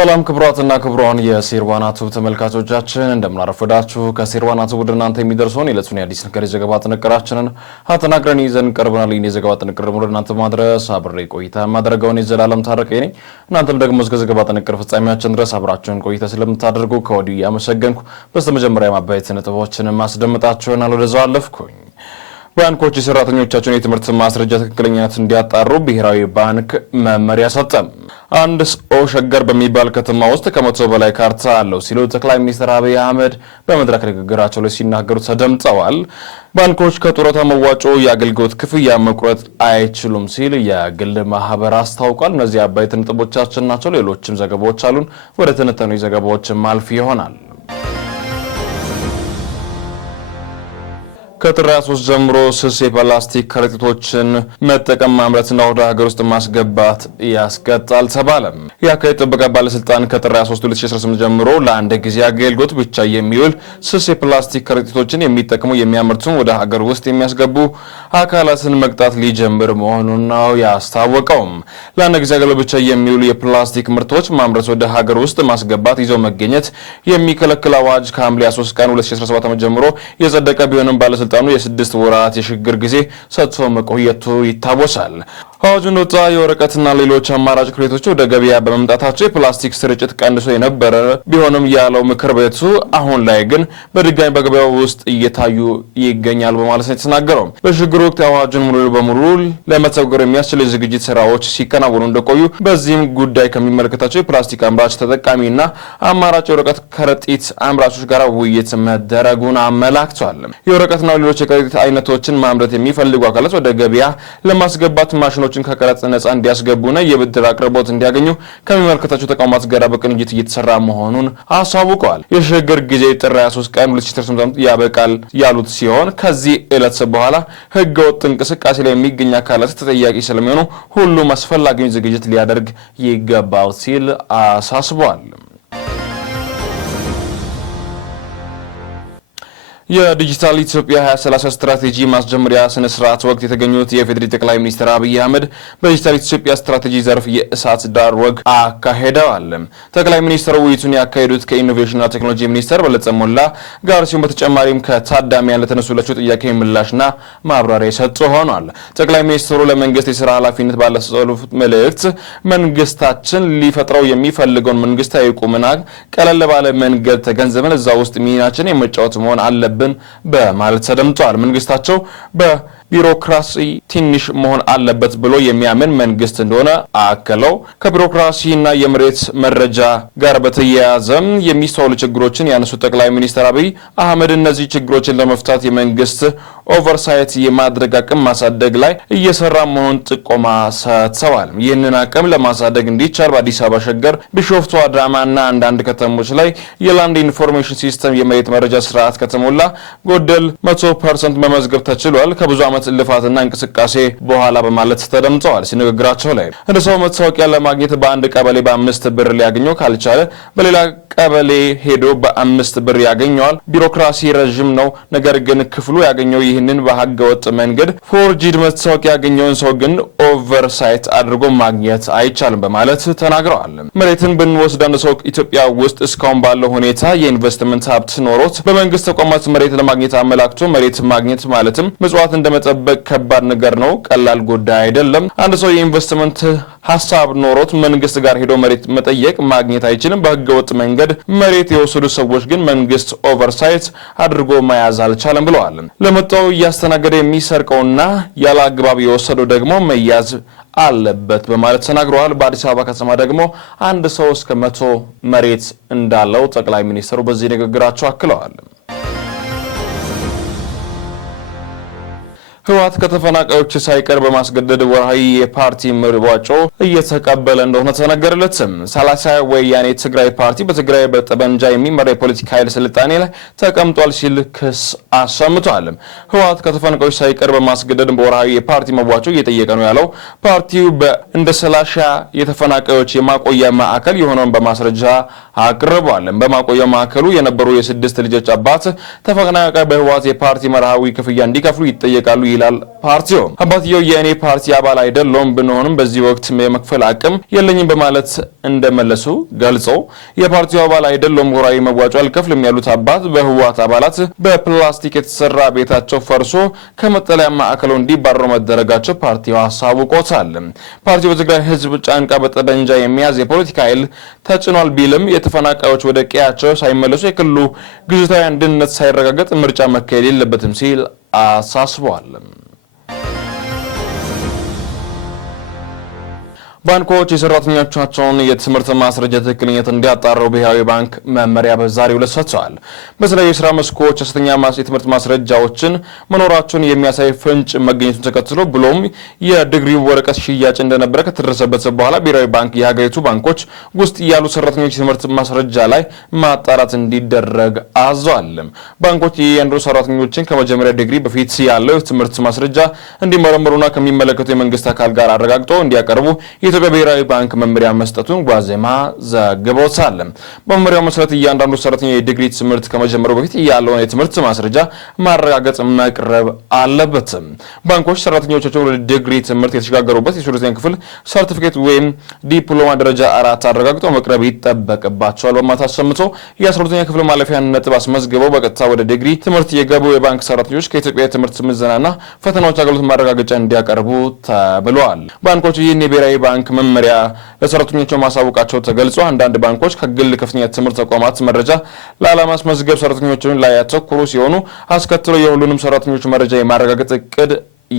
ሰላም ክብራትና ክብራን የሴርዋና ቱብ ተመልካቾቻችን እንደምን አረፈዳችሁ። ከሴርዋና ቱብ ወደ እናንተ የሚደርሰውን የዕለቱን የአዲስ ነገር የዘገባ ጥንቅራችንን አጠናቅረን ይዘን ቀርበናል። ይህን የዘገባ ጥንቅር ወደ እናንተ ማድረስ አብሬ ቆይታ ማድረጋውን የዘላለም ታረቀኝ ነኝ። እናንተም ደግሞ እስከ ዘገባ ጥንቅር ፍጻሜያችን ድረስ አብራችሁን ቆይታ ስለምታደርጉ ከወዲሁ ያመሰገንኩ። በስተመጀመሪያ ማባየት ነጥቦችን ማስደምጣችሁናል። ወደዛው አለፍኩኝ። ባንኮች ሰራተኞቻቸውን የትምህርት ማስረጃ ትክክለኛነት እንዲያጣሩ ብሔራዊ ባንክ መመሪያ ሰጠ። አንድ ሰው ሸገር በሚባል ከተማ ውስጥ ከ100 በላይ ካርታ አለው ሲሉ ጠቅላይ ሚኒስትር አብይ አህመድ በመድረክ ንግግራቸው ላይ ሲናገሩ ተደምጠዋል። ባንኮች ከጡረታ መዋጮ የአገልግሎት ክፍያ መቁረጥ አይችሉም ሲል የግል ማህበር አስታውቋል። እነዚህ አበይት ነጥቦቻችን ናቸው። ሌሎችም ዘገባዎች አሉን። ወደ ተነተኑ ዘገባዎች ማልፍ ይሆናል። ከጥር 23 ጀምሮ ስስ የፕላስቲክ ከረጢቶችን መጠቀም ማምረትና ወደ ሀገር ውስጥ ማስገባት ያስቀጣል ተባለ። የአካባቢ ጥበቃ ባለስልጣን ከጥር 23 2018 ጀምሮ ለአንድ ጊዜ አገልግሎት ብቻ የሚውል ስስ የፕላስቲክ ከረጢቶችን የሚጠቀሙ የሚያመርቱን ወደ ሀገር ውስጥ የሚያስገቡ አካላትን መቅጣት ሊጀምር መሆኑን ነው ያስታወቀው። ለአንድ ጊዜ አገልግሎት ብቻ የሚውሉ የፕላስቲክ ምርቶች ማምረት ወደ ሀገር ውስጥ ማስገባት ይዘው መገኘት የሚከለክል አዋጅ ከሐምሌ 3 ቀን 2017 ጀምሮ የጸደቀ ቢሆንም ባለስልጣኑ የ6 ወራት የሽግግር ጊዜ ሰጥቶ መቆየቱ ይታወሳል። አዋጁን ወጣ የወረቀትና ሌሎች አማራጭ ክሬቶች ወደ ገበያ በመምጣታቸው የፕላስቲክ ስርጭት ቀንሶ የነበረ ቢሆንም ያለው ምክር ቤቱ አሁን ላይ ግን በድጋሚ በገበያው ውስጥ እየታዩ ይገኛል በማለት ነው የተናገረው። በሽግግር ወቅት አዋጁን ሙሉ በሙሉ ለመተግበር የሚያስችል የዝግጅት ስራዎች ሲከናወኑ እንደቆዩ በዚህም ጉዳይ ከሚመለከታቸው የፕላስቲክ አምራች ተጠቃሚና አማራጭ የወረቀት ከረጢት አምራቾች ጋር ውይይት መደረጉን አመላክቷል። የወረቀትና ሌሎች የከረጢት አይነቶችን ማምረት የሚፈልጉ አካላት ወደ ገበያ ለማስገባት ማሽኖችን ከቀረጥ ነፃ እንዲያስገቡና የብድር አቅርቦት እንዲያገኙ ከሚመለከታቸው ተቋማት ጋር በቅንጅት እየተሰራ መሆኑን አሳውቀዋል። የሽግግር ጊዜ ጥር 23 ቀን 2018 ያበቃል ያሉት ሲሆን ከዚህ ዕለት በኋላ ህገወጥ እንቅስቃሴ ላይ የሚገኙ አካላት ተጠያቂ ስለሚሆኑ ሁሉም አስፈላጊውን ዝግጅት ሊያደርግ ይገባል ሲል አሳስቧል። የዲጂታል ኢትዮጵያ 2030 ስትራቴጂ ማስጀመሪያ ስነ ስርዓት ወቅት የተገኙት የፌዴራል ጠቅላይ ሚኒስትር አብይ አህመድ በዲጂታል ኢትዮጵያ ስትራቴጂ ዘርፍ የእሳት ዳር ወግ አካሄደዋል። ጠቅላይ ሚኒስትሩ ውይይቱን ያካሄዱት ከኢኖቬሽንና ቴክኖሎጂ ሚኒስትር በለጠ ሞላ ጋር ሲሆን በተጨማሪም ከታዳሚያን ለተነሱላቸው ጥያቄ ምላሽና ማብራሪያ የሰጡ ሆኗል። ጠቅላይ ሚኒስትሩ ለመንግስት የስራ ኃላፊነት ባለሰጡት መልእክት መንግስታችን ሊፈጥረው የሚፈልገውን መንግስታዊ ቁመና ቀለል ባለ መንገድ ተገንዝበን እዛ ውስጥ ሚናችን የመጫወት መሆን አለብን በማለት ተደምጧል። መንግስታቸው ቢሮክራሲ ትንሽ መሆን አለበት ብሎ የሚያምን መንግስት እንደሆነ አከለው ከቢሮክራሲና የመሬት መረጃ ጋር በተያያዘ የሚስተዋሉ ችግሮችን ያነሱ ጠቅላይ ሚኒስትር አብይ አህመድ እነዚህ ችግሮችን ለመፍታት የመንግስት ኦቨርሳይት የማድረግ አቅም ማሳደግ ላይ እየሰራ መሆኑን ጥቆማ ሰጥተዋል። ይህንን አቅም ለማሳደግ እንዲቻል በአዲስ አበባ ሸገር፣ ቢሾፍቱ፣ አዳማና አንዳንድ ከተሞች ላይ የላንድ ኢንፎርሜሽን ሲስተም የመሬት መረጃ ስርዓት ከተሞላ ጎደል 100% መመዝገብ ተችሏል ከብዙ ዓመት ልፋትና እንቅስቃሴ በኋላ በማለት ተደምጠዋል። ሲነግግራቸው ላይ እንደ ሰው መታወቂያ ለማግኘት በአንድ ቀበሌ በ5 ብር ሊያገኘው ካልቻለ በሌላ ቀበሌ ሄዶ በ5 ብር ያገኘዋል። ቢሮክራሲ ረጅም ነው። ነገር ግን ክፍሉ ያገኘው ይህንን በህገወጥ መንገድ ፎርጂድ መታወቂያ ያገኘውን ሰው ግን ኦቨርሳይት አድርጎ ማግኘት አይቻልም በማለት ተናግረዋል። መሬትን ብንወስድ አንድ ሰው ኢትዮጵያ ውስጥ እስካሁን ባለው ሁኔታ የኢንቨስትመንት ሀብት ኖሮት በመንግስት ተቋማት መሬት ለማግኘት አመላክቶ መሬት ማግኘት ማለትም ምጽዋት እንደመጠበቅ ከባድ ነገር ነው። ቀላል ጉዳይ አይደለም። አንድ ሰው የኢንቨስትመንት ሀሳብ ኖሮት መንግስት ጋር ሄዶ መሬት መጠየቅ ማግኘት አይችልም። በህገወጥ መንገድ መሬት የወሰዱ ሰዎች ግን መንግስት ኦቨርሳይት አድርጎ መያዝ አልቻለም ብለዋል። ለመጣው እያስተናገደ የሚሰርቀውና ያለ አግባብ የወሰደው ደግሞ መያዝ አለበት በማለት ተናግረዋል። በአዲስ አበባ ከተማ ደግሞ አንድ ሰው እስከ 100 መሬት እንዳለው ጠቅላይ ሚኒስትሩ በዚህ ንግግራቸው አክለዋል። ህወሓት ከተፈናቃዮች ሳይቀር በማስገደድ ወርሃዊ የፓርቲ መዋጮ እየተቀበለ እንደሆነ ተነገረለት። 30 ወያኔ ትግራይ ፓርቲ በትግራይ በጠመንጃ የሚመራ የፖለቲካ ኃይል ስልጣኔ ላይ ተቀምጧል ሲል ክስ አሰምቷል። ህወሓት ከተፈናቃዮች ሳይቀር በማስገደድ በወርሃዊ የፓርቲ መዋጮ እየጠየቀ ነው ያለው ፓርቲው እንደ 30 የተፈናቃዮች የማቆያ ማዕከል የሆነውን በማስረጃ አቅርቧል። በማቆያ ማዕከሉ የነበሩ የ6 ልጆች አባት ተፈናቃይ በህወሓት የፓርቲ መርሃዊ ክፍያ እንዲከፍሉ ይጠየቃሉ ይላል ፓርቲው። አባትየው የኔ ፓርቲ አባል አይደለም ብንሆንም በዚህ ወቅት የመክፈል አቅም የለኝም በማለት እንደመለሱ ገልጾ የፓርቲው አባል አይደለም ወራዊ መዋጮ አልከፍልም ያሉት አባት በህወሓት አባላት በፕላስቲክ የተሰራ ቤታቸው ፈርሶ ከመጠለያ ማዕከሉ እንዲባረሩ መደረጋቸው ፓርቲው አሳውቆታል። ፓርቲው በትግራይ ህዝብ ጫንቃ በጠመንጃ የሚያዝ የፖለቲካ ኃይል ተጭኗል ቢልም የተፈናቃዮች ወደ ቀያቸው ሳይመለሱ የክልሉ ግዛታዊ አንድነት ሳይረጋገጥ ምርጫ መካሄድ የለበትም ሲል አሳስቧል። ባንኮች የሰራተኞቻቸውን የትምህርት ማስረጃ ትክክለኛነት እንዲያጣሩ ብሔራዊ ባንክ መመሪያ በዛሬው ዕለት ሰጥቷል። በተለይ የስራ መስኮች ሐሰተኛ የትምህርት ማስረጃዎችን መኖራቸውን የሚያሳይ ፍንጭ መገኘቱን ተከትሎ ብሎም የዲግሪ ወረቀት ሽያጭ እንደነበረ ከተደረሰበት በኋላ ብሔራዊ ባንክ የሀገሪቱ ባንኮች ውስጥ ያሉ ሰራተኞች የትምህርት ማስረጃ ላይ ማጣራት እንዲደረግ አዟል። ባንኮች የአንድሮ ሰራተኞችን ከመጀመሪያ ዲግሪ በፊት ያለው የትምህርት ማስረጃ እንዲመረምሩና ከሚመለከቱ የመንግስት አካል ጋር አረጋግጦ እንዲያቀርቡ የኢትዮጵያ ብሔራዊ ባንክ መመሪያ መስጠቱን ዋዜማ ዘግቦታል። በመመሪያው መሰረት እያንዳንዱ ሰራተኛ የዲግሪ ትምህርት ከመጀመሩ በፊት ያለውን የትምህርት ማስረጃ ማረጋገጥ መቅረብ አለበት። ባንኮች ሰራተኞቻቸው ወደ ዲግሪ ትምህርት የተሸጋገሩበት የ12ኛ ክፍል ሰርቲፊኬት ወይም ዲፕሎማ ደረጃ 4 አረጋግጠው መቅረብ ይጠበቅባቸዋል በማለት አሰምቶ የ12ኛ ክፍል ማለፊያ ነጥብ አስመዝግበው በቀጥታ ወደ ዲግሪ ትምህርት የገቡ የባንክ ሰራተኞች ከኢትዮጵያ የትምህርት ምዘናና ፈተናዎች አገልግሎት ማረጋገጫ እንዲያቀርቡ ተብለዋል። ባንኮች ይህን የብሔራዊ ባንክ መመሪያ ለሰራተኞቻቸው ማሳወቃቸው ተገልጾ አንዳንድ ባንኮች ከግል ከፍተኛ ትምህርት ተቋማት መረጃ ላለማስመዝገብ ሰራተኞችን ላይ ያተኮሩ ሲሆኑ አስከትሎ የሁሉንም ሰራተኞች መረጃ የማረጋገጥ እቅድ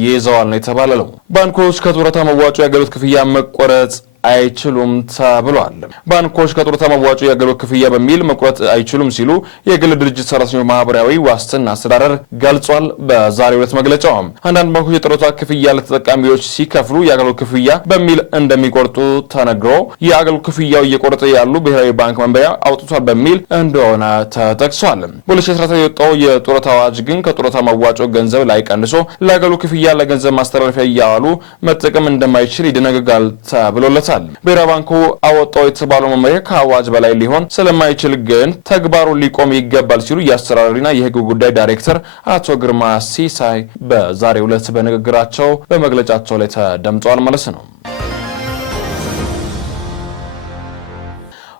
ይዘዋል ነው የተባለው። ባንኮች ከጡረታ መዋጮ የአገልግሎት ክፍያ መቆረጥ አይችሉም ተብሏል። ባንኮች ከጡረታ መዋጮ የአገልግሎት ክፍያ በሚል መቁረጥ አይችሉም ሲሉ የግል ድርጅት ሰራተኞች ማህበራዊ ዋስትና አስተዳደር ገልጿል። በዛሬው ዕለት መግለጫው አንዳንድ ባንኮች የጡረታ ክፍያ ለተጠቃሚዎች ሲከፍሉ የአገልግሎት ክፍያ በሚል እንደሚቆርጡ ተነግሮ የአገልግሎት ክፍያው እየቆረጠ ያሉ ብሔራዊ ባንክ መመሪያ አውጥቷል በሚል እንደሆነ ተጠቅሷል። በ2013 የወጣው የጡረታ አዋጅ ግን ከጡረታ መዋጮ ገንዘብ ላይ ቀንሶ ለአገልግሎት ክፍያ ለገንዘብ ማስተላለፊያ እያዋሉ መጠቀም እንደማይችል ይደነግጋል ተብሎለታል። ብሔራዊ ባንኩ አወጣው የተባለው መመሪያ ከአዋጅ በላይ ሊሆን ስለማይችል ግን ተግባሩ ሊቆም ይገባል ሲሉ የአስተዳደርና የሕግ ጉዳይ ዳይሬክተር አቶ ግርማ ሲሳይ በዛሬው ዕለት በንግግራቸው በመግለጫቸው ላይ ተደምጠዋል ማለት ነው።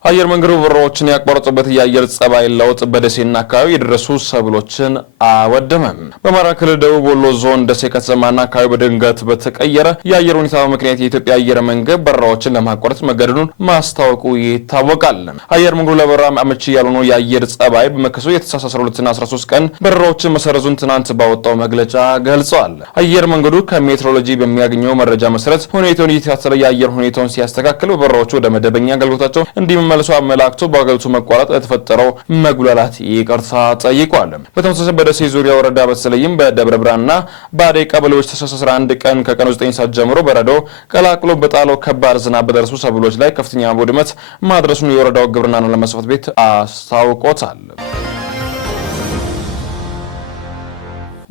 አየር መንገዱ በረራዎችን ያቋረጠበት የአየር ጸባይ ለውጥ በደሴና አካባቢ የደረሱ ሰብሎችን አወደመም። በአማራ ክልል ደቡብ ወሎ ዞን ደሴ ከተማና አካባቢ በድንገት በተቀየረ የአየር ሁኔታ ምክንያት የኢትዮጵያ አየር መንገድ በረራዎችን ለማቋረጥ መገደዱን ማስታወቁ ይታወቃል። አየር መንገዱ ለበረራ አመቺ ያልሆኑ የአየር ጸባይ በመከሰቱ የታህሳስ 12ና 13 ቀን በረራዎችን መሰረዙን ትናንት ባወጣው መግለጫ ገልጿል። አየር መንገዱ ከሜትሮሎጂ በሚያገኘው መረጃ መሰረት ሁኔታውን እየተከታተለ የአየር ሁኔታውን ሲያስተካክል በረራዎቹ ወደ መደበኛ አገልግሎታቸው እንዲመለሱ አመላክቶ በአገልግሎቱ መቋረጥ የተፈጠረው መጉላላት ይቅርታ ጠይቋል። በተመሳሳይ በደሴ ዙሪያ ወረዳ በተለይም በደብረ ብርሃንና በአዴ ቀበሌዎች ታህሳስ 11 ቀን ከቀኑ 9 ሰዓት ጀምሮ በረዶ ቀላቅሎ በጣለው ከባድ ዝናብ በደረሱ ሰብሎች ላይ ከፍተኛ ውድመት ማድረሱን የወረዳው ግብርናና ልማት ጽሕፈት ቤት አስታውቆታል።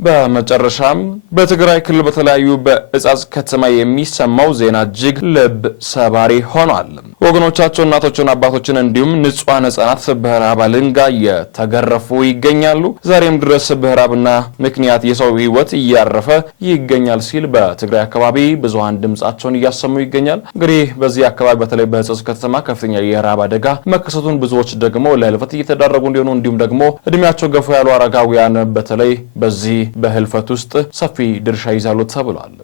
በመጨረሻም በትግራይ ክልል በተለያዩ በእጻጽ ከተማ የሚሰማው ዜና እጅግ ልብ ሰባሪ ሆኗል። ወገኖቻቸው እናቶችን፣ አባቶችን እንዲሁም ንጹሃን ሕጻናት በረሃብ አለንጋ እየተገረፉ ይገኛሉ። ዛሬም ድረስ በረሃብና ምክንያት የሰው ሕይወት እያረፈ ይገኛል ሲል በትግራይ አካባቢ ብዙሃን ድምጻቸውን እያሰሙ ይገኛል። እንግዲህ በዚህ አካባቢ በተለይ በእጻጽ ከተማ ከፍተኛ የረሃብ አደጋ መከሰቱን ብዙዎች ደግሞ ለህልፈት እየተዳረጉ እንዲሆኑ እንዲሁም ደግሞ እድሜያቸው ገፉ ያሉ አረጋውያን በተለይ በዚህ በህልፈት ውስጥ ሰፊ ድርሻ ይዛሉ ተብሏል።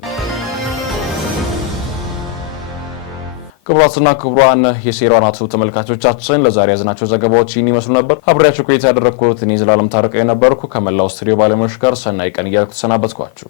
ክቡራትና ክቡራን የሴራናቱ ተመልካቾቻችን ለዛሬ ያዝናቸው ዘገባዎች ይህን ይመስሉ ነበር። አብሬያችሁ ቆይታ ያደረኩት እኔ ዘላለም ታረቀ ነበርኩ። ከመላው ስቱዲዮ ባለሙያዎች ጋር ሰናይ ቀን እያልኩ ተሰናበትኳችሁ።